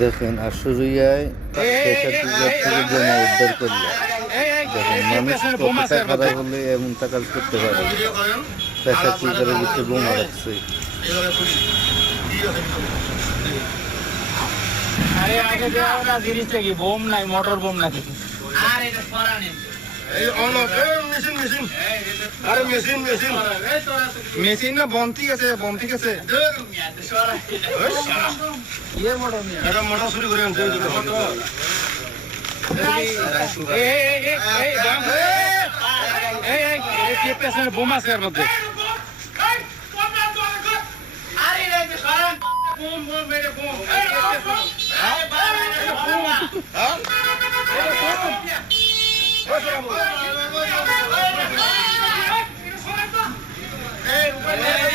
দেখেন আশুরিয়ায় থেকে বোমা উদ্ধার করলো। দেখেন মানুষ কতটা খারাপ হলে এমনটা কাজ করতে পারে। প্রেসার কুকারের ভিতরে বোমা রাখছে। আরে আগে দেওয়া জিনিসটা কি বোম নাই মোটর বোম নাকি? আর এটা সরা নেই। এই অন অফ মেশিন মেশিন। আরে মেশিন মেশিন। মেশিন না বম ঠিক আছে বম ঠিক আছে। সরা। ইয়ে মোটর নিয়ে। এটা মোটর চুরি করে আনছে। এই পেছনে বোম আছে এর মধ্যে। আরে রে সরা বোম বোম মেরে বোম। Hey,